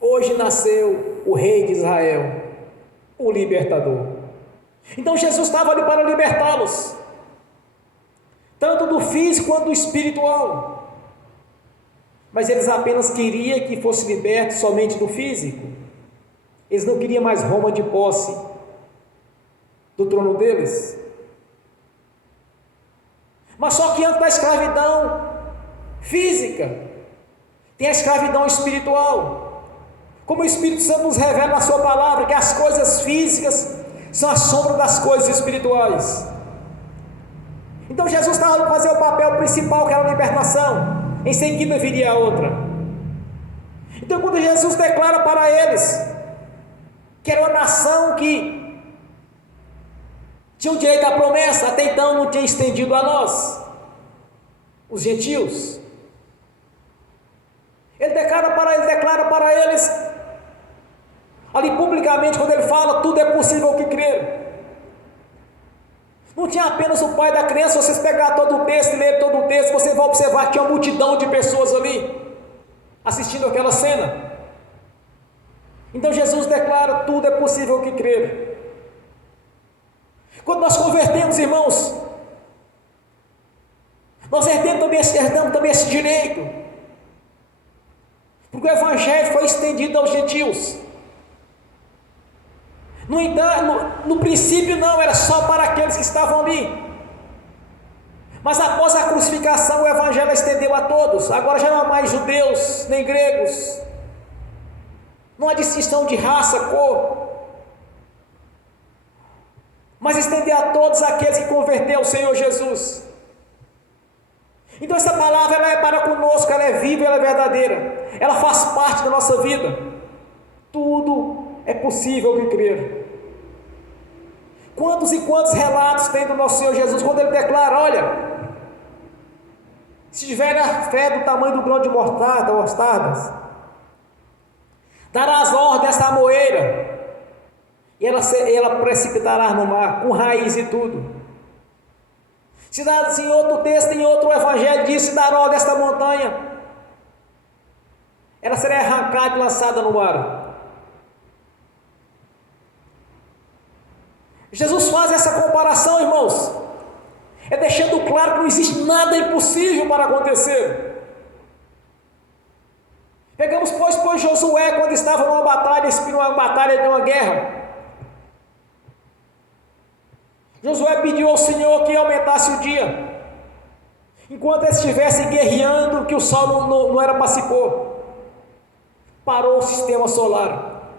hoje nasceu o rei de Israel, o libertador. Então Jesus estava ali para libertá-los, tanto do físico quanto do espiritual. Mas eles apenas queriam que fosse liberto somente do físico. Eles não queriam mais Roma de posse do trono deles. Mas só que antes da escravidão física, tem a escravidão espiritual. Como o Espírito Santo nos revela na sua palavra, que as coisas físicas são a sombra das coisas espirituais. Então Jesus estava para fazer o papel principal, que era a libertação. Em seguida viria a outra. Então quando Jesus declara para eles que era uma nação que tinha o direito à promessa, até então não tinha estendido a nós, os gentios. Ele declara para eles, ali publicamente, quando ele fala, tudo é possível que crer. Não tinha apenas o pai da criança. Vocês pegar todo o texto e ler todo o texto, você vai observar que tinha uma multidão de pessoas ali, assistindo aquela cena. Então Jesus declara, tudo é possível que crer. Quando nós convertemos, irmãos, nós herdamos também esse direito, porque o Evangelho foi estendido aos gentios. No entanto, no princípio não, era só para aqueles que estavam ali. Mas após a crucificação, o Evangelho estendeu a todos. Agora já não há mais judeus, nem gregos. Não há distinção de raça, cor. Mas estendeu a todos aqueles que converteram ao Senhor Jesus. Então essa palavra, ela é para conosco, ela é viva, ela é verdadeira. Ela faz parte da nossa vida. Tudo é possível que crer. Quantos e quantos relatos tem do nosso Senhor Jesus, quando Ele declara, olha, se tiver a fé do tamanho do grão de mostardas, Darás ordem a esta moeira, e ela precipitará no mar, com raiz e tudo. Se dá em outro texto, em outro evangelho, diz: se dar ordem a esta montanha, ela será arrancada e lançada no mar. Jesus faz essa comparação, irmãos, deixando claro que não existe nada impossível para acontecer. Pegamos, pois Josué, quando estava numa batalha de uma guerra. Josué pediu ao Senhor que aumentasse o dia, enquanto eles estivessem guerreando, que o sol não era para se pôr. Parou o sistema solar.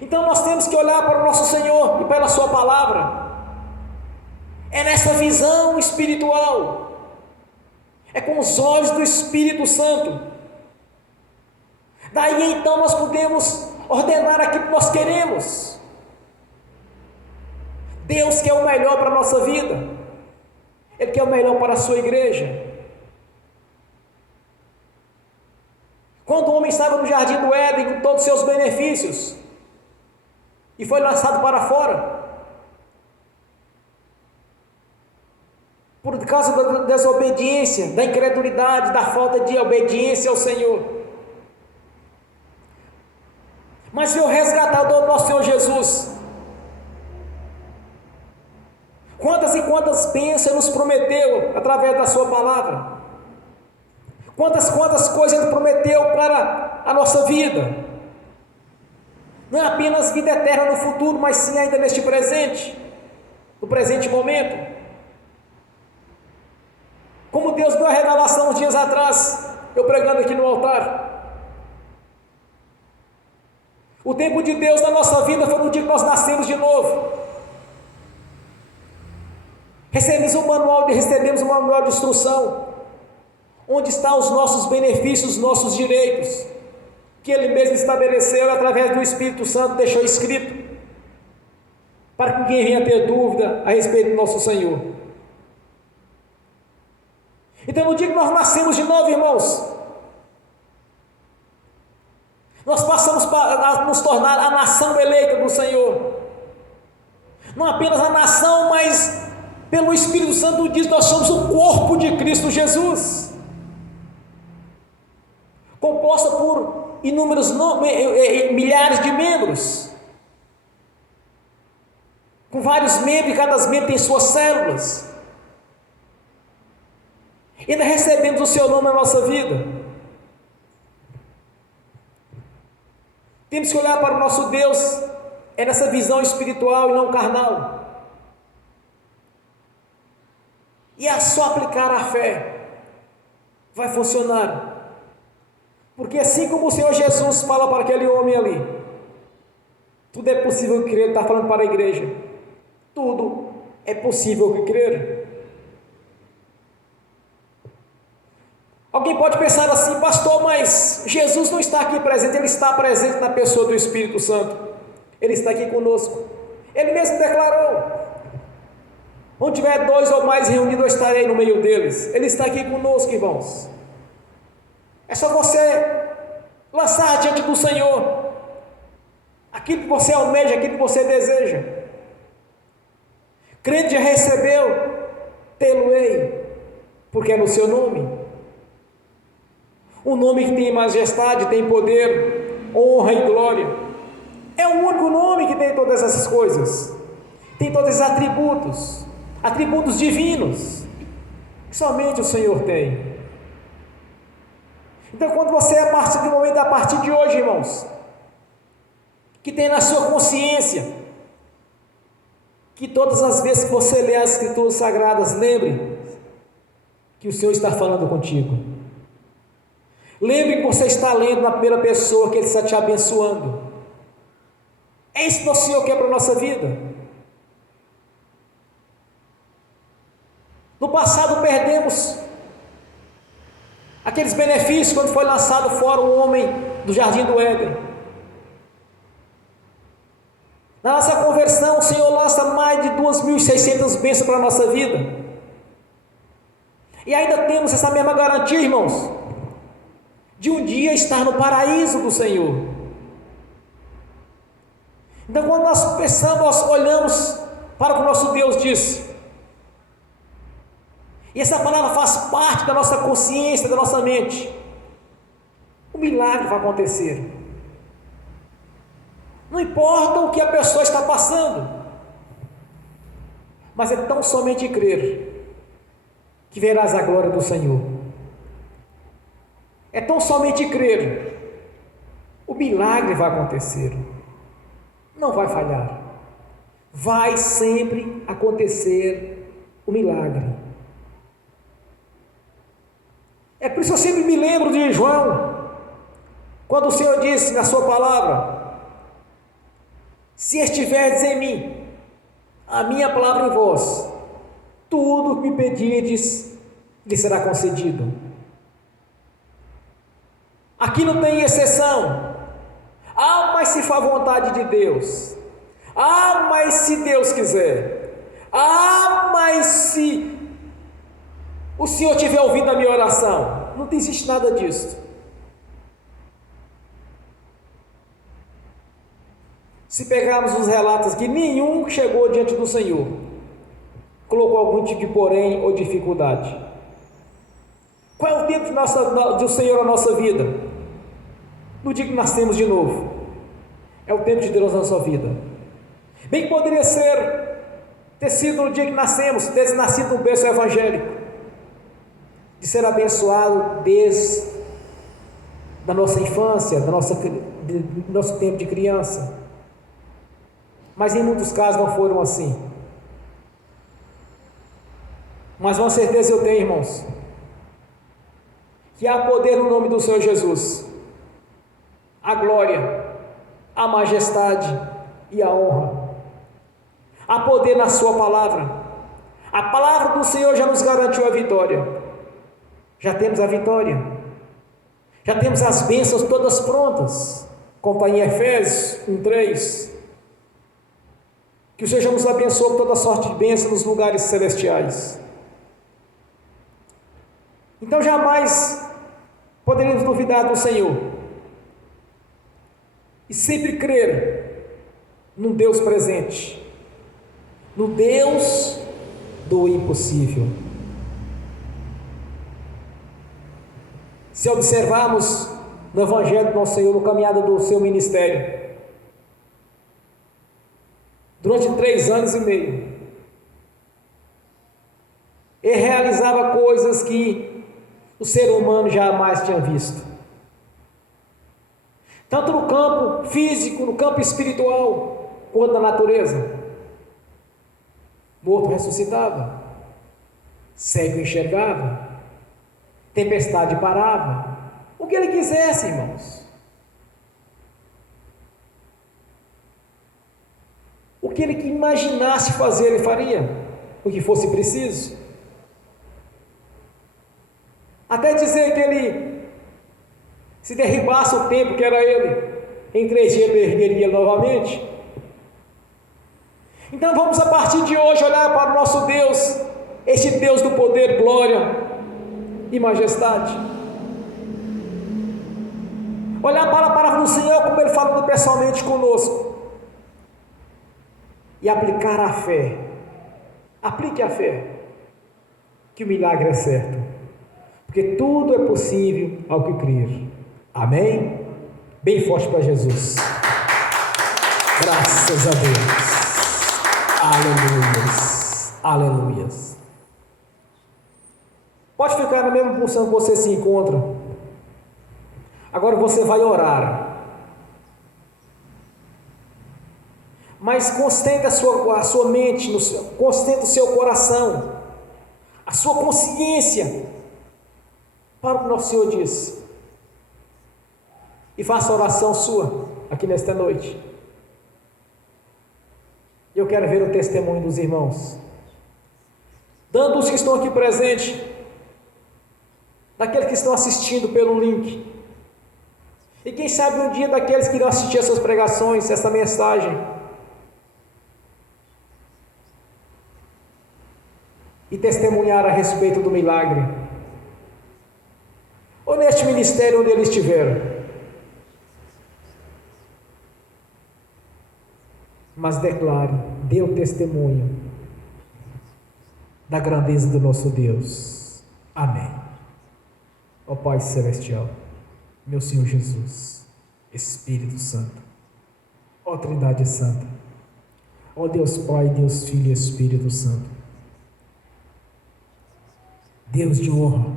Então nós temos que olhar para o nosso Senhor e pela sua palavra. É nessa visão espiritual, é com os olhos do Espírito Santo. Daí então nós podemos ordenar aquilo que nós queremos. Deus quer o melhor para a nossa vida, Ele quer o melhor para a sua igreja. Quando o homem estava no jardim do Éden com todos os seus benefícios e foi lançado para fora, por causa da desobediência, da incredulidade, da falta de obediência ao Senhor. Mas veio o resgatador, nosso Senhor Jesus. Quantas e quantas bênçãos Ele nos prometeu através da sua palavra. Quantas coisas Ele prometeu para a nossa vida. Não é apenas vida eterna no futuro, mas sim ainda neste presente, no presente momento. Como Deus deu a revelação uns dias atrás, eu pregando aqui no altar. O tempo de Deus na nossa vida foi no dia que nós nascemos de novo. Recebemos um manual de instrução, onde estão os nossos benefícios, os nossos direitos, que Ele mesmo estabeleceu através do Espírito Santo, deixou escrito, para que ninguém venha ter dúvida a respeito do nosso Senhor. Então, no dia que nós nascemos de novo, irmãos, nós passamos a nos tornar a nação eleita do Senhor. Não apenas a nação, mas pelo Espírito Santo diz, nós somos o corpo de Cristo Jesus, composta por inúmeros milhares de membros, com vários membros, e cada membro tem suas células. E ainda recebemos o seu nome na nossa vida. Temos que olhar para o nosso Deus nessa visão espiritual e não carnal. E é só aplicar a fé, vai funcionar. Porque assim como o Senhor Jesus fala para aquele homem ali, tudo é possível que crer. Ele está falando para a igreja, tudo é possível que crer. Alguém pode pensar assim: pastor, mas Jesus não está aqui presente. Ele está presente na pessoa do Espírito Santo, Ele está aqui conosco. Ele mesmo declarou: onde tiver 2 ou mais reunidos, eu estarei no meio deles. Ele está aqui conosco, irmãos. É só você lançar diante do Senhor aquilo que você almeja, aquilo que você deseja. Crente já recebeu, tê-lo-ei, porque é no seu nome. Um nome que tem majestade, tem poder, honra e glória. É o único nome que tem todas essas coisas. Tem todos esses atributos divinos, que somente o Senhor tem. Então, quando você, a partir de hoje, irmãos, que tem na sua consciência, que todas as vezes que você lê as Escrituras Sagradas, lembre que o Senhor está falando contigo. Lembre que você está lendo na primeira pessoa, que Ele está te abençoando. É isso que o Senhor quer para a nossa vida. No passado perdemos aqueles benefícios quando foi lançado fora o homem do jardim do Éden. Na nossa conversão, o Senhor lança mais de 2.600 bênçãos para a nossa vida. E ainda temos essa mesma garantia, irmãos, de um dia estar no paraíso do Senhor. Então, quando nós pensamos, nós olhamos para o que o nosso Deus disse, e essa palavra faz parte da nossa consciência, da nossa mente, o milagre vai acontecer. Não importa o que a pessoa está passando, mas é tão somente crer que verás a glória do Senhor. É tão somente crer, o milagre vai acontecer, não vai falhar, vai sempre acontecer o milagre. É por isso que eu sempre me lembro de João, quando o Senhor disse na sua palavra: se estiverdes em mim, a minha palavra em vós, tudo o que me pedirdes lhe será concedido. Aqui não tem exceção. Ah, mas se for a vontade de Deus. Ah, mas se Deus quiser. Ah, mas se o Senhor tiver ouvido a minha oração. Não existe nada disso. Se pegarmos os relatos que nenhum chegou diante do Senhor colocou algum tipo de porém ou dificuldade. Qual é o tempo do Senhor na nossa vida? No dia que nascemos de novo. É o tempo de Deus na nossa vida. Bem que poderia ter sido no dia que nascemos, ter nascido no berço evangélico, de ser abençoado desde da nossa infância, do nosso tempo de criança. Mas em muitos casos não foram assim. Mas uma certeza eu tenho, irmãos, que há poder no nome do Senhor Jesus, a glória, a majestade e a honra. Há poder na sua palavra. A palavra do Senhor já nos garantiu a vitória. Já temos a vitória. Já temos as bênçãos todas prontas. Como está em Efésios 1:3. Que o Senhor já nos abençoe com toda sorte de bênçãos nos lugares celestiais. Então jamais poderíamos duvidar do Senhor. E sempre crer no Deus presente, no Deus do impossível. Se observarmos no Evangelho do nosso Senhor, no caminhada do seu ministério, durante 3 anos e meio, ele realizava coisas que o ser humano jamais tinha visto. Tanto no campo físico, no campo espiritual, quanto na natureza. Morto ressuscitava, cego enxergava, tempestade parava, o que ele quisesse, irmãos. O que ele imaginasse fazer, ele faria, o que fosse preciso. Até dizer que ele, se derribasse o templo que era ele, em 3 dias ele ergueria novamente. Então vamos a partir de hoje olhar para o nosso Deus, este Deus do poder, glória e majestade. Olhar para a palavra do Senhor como Ele falou pessoalmente conosco. E aplicar a fé. Aplique a fé, que o milagre é certo. Porque tudo é possível ao que crer. Amém? Bem forte para Jesus. Graças a Deus. Aleluias. Aleluias. Pode ficar na mesma posição que você se encontra. Agora você vai orar. Mas constente a sua mente, constente o seu coração, a sua consciência para o que nosso Senhor diz. E faça a oração sua aqui nesta noite. Eu quero ver o testemunho dos irmãos, tanto os que estão aqui presentes, daqueles que estão assistindo pelo link, e quem sabe um dia daqueles que irão assistir essas pregações, essa mensagem, e testemunhar a respeito do milagre. ou neste ministério onde ele estiver. Mas declare, dê o testemunho da grandeza do nosso Deus. Amém. Ó Pai Celestial, meu Senhor Jesus, Espírito Santo, ó Trindade Santa, ó Deus Pai, Deus Filho e Espírito Santo, Deus de honra,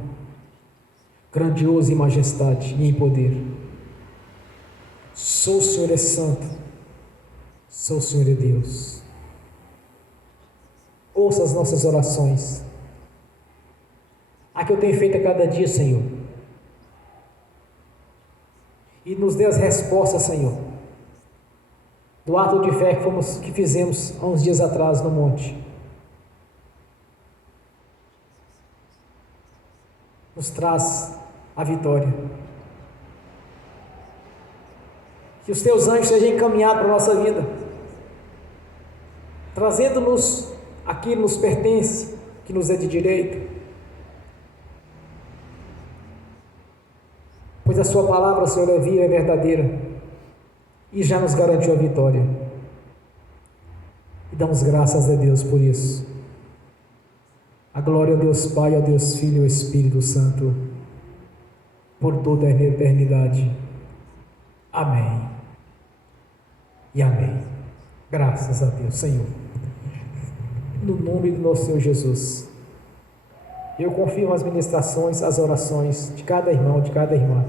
grandioso em majestade e em poder, sou o Senhor é santo, sou o Senhor é Deus. Ouça as nossas orações, a que eu tenho feito a cada dia, Senhor, e nos dê as respostas, Senhor, do ato de fé que fizemos há uns dias atrás no monte. Nos traz a vitória. Que os teus anjos sejam encaminhados para a nossa vida, trazendo-nos aquilo que nos pertence, que nos é de direito, pois a sua palavra, Senhor, é viva e é verdadeira, e já nos garantiu a vitória, e damos graças a Deus por isso. A glória ao Deus Pai, ao Deus Filho e ao Espírito Santo, por toda a eternidade. Amém e amém. Graças a Deus, Senhor. No nome do nosso Senhor Jesus, eu confirmo as ministrações, as orações de cada irmão, de cada irmã.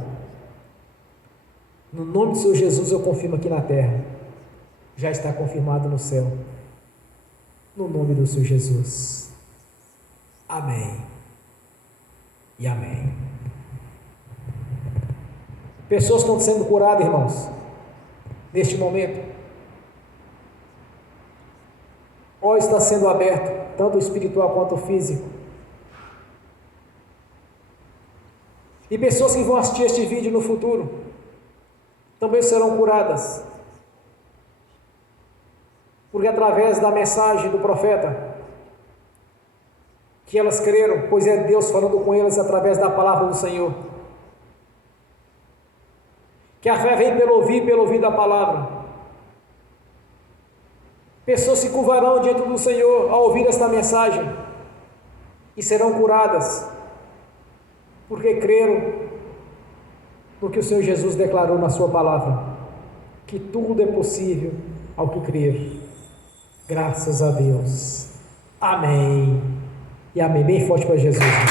No nome do Senhor Jesus, eu confirmo aqui na terra, já está confirmado no céu. No nome do Senhor Jesus. Amém e amém. Pessoas estão sendo curadas, irmãos, neste momento. Ou está sendo aberto, tanto o espiritual quanto o físico. E pessoas que vão assistir este vídeo no futuro também serão curadas, porque através da mensagem do profeta, que elas creram, pois é Deus falando com elas através da palavra do Senhor, que a fé vem pelo ouvir da palavra. Pessoas se curvarão diante do Senhor ao ouvir esta mensagem e serão curadas, porque creram no que o Senhor Jesus declarou na sua palavra, que tudo é possível ao que crer. Graças a Deus. Amém e amém. Bem forte para Jesus, irmãos.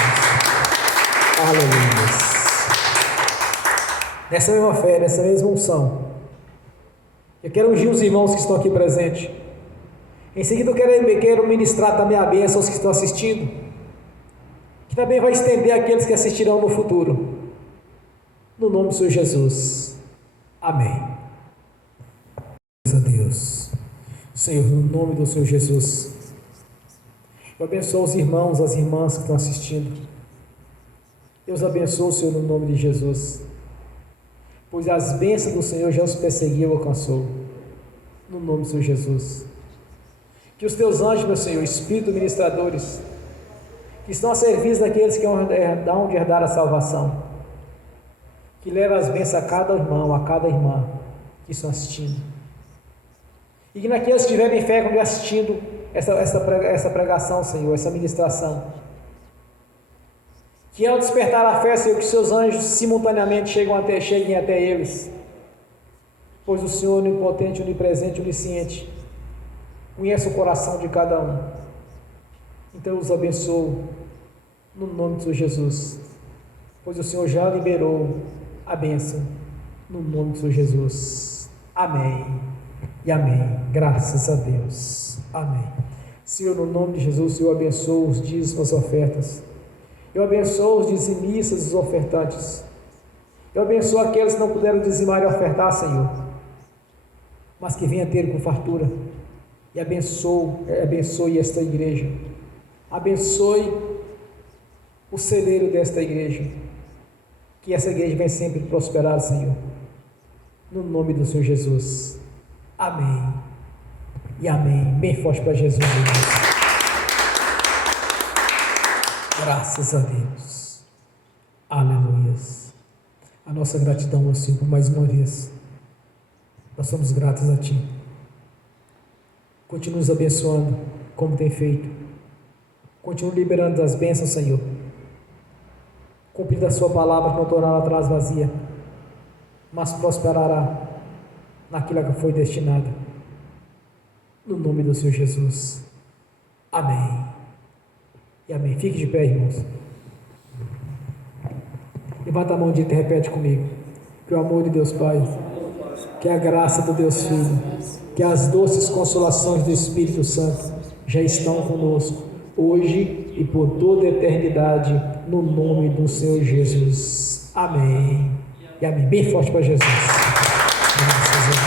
Aleluia. Nessa mesma fé, nessa mesma unção, eu quero ungir os irmãos que estão aqui presentes. Em seguida eu quero ministrar também a bênção aos que estão assistindo, que também vai estender àqueles que assistirão no futuro. No nome do Senhor Jesus. Amém. Graças a Deus. Senhor, no nome do Senhor Jesus, eu abençoo os irmãos, as irmãs que estão assistindo. Deus abençoe o Senhor no nome de Jesus, pois as bênçãos do Senhor já os perseguiu e alcançou. No nome do Senhor Jesus. Que os teus anjos, meu Senhor, Espírito ministradores, que estão a serviço daqueles que hão de herdar a salvação, que leva as bênçãos a cada irmão, a cada irmã que estão assistindo, e que naqueles que tiverem fé quando assistindo essa pregação, Senhor, essa ministração, que ao despertar a fé, Senhor, que seus anjos simultaneamente cheguem até eles, pois o Senhor onipotente, onipresente, onisciente, conhece o coração de cada um. Então eu os abençoo no nome de Jesus, pois o Senhor já liberou a bênção no nome de Jesus. Amém e amém. Graças a Deus. Amém. Senhor, no nome de Jesus, o Senhor abençoa os dízimos, as ofertas. Eu abençoo os dizimistas e os ofertantes. Eu abençoo aqueles que não puderam dizimar e ofertar, Senhor, mas que venha ter com fartura. E abençoe esta igreja. Abençoe o celeiro desta igreja. Que essa igreja venha sempre prosperar, Senhor. No nome do Senhor Jesus. Amém e amém. Bem forte para Jesus. Graças a Deus. Aleluia. nossa gratidão, meu Senhor, por mais uma vez. Nós somos gratos a Ti. Continua nos abençoando, como tem feito. Continua liberando as bênçãos, Senhor. Cumprindo a Sua palavra, que não tornará atrás vazia, mas prosperará naquilo que foi destinada. No nome do Senhor Jesus. Amém. E amém. Fique de pé, irmãos. Levanta a mão direita e repete comigo. Que o amor de Deus Pai, que a graça do Deus Filho, que as doces consolações do Espírito Santo já estão conosco, hoje e por toda a eternidade, no nome do Senhor Jesus. Amém. E amém. Bem forte para Jesus. Graças a Deus.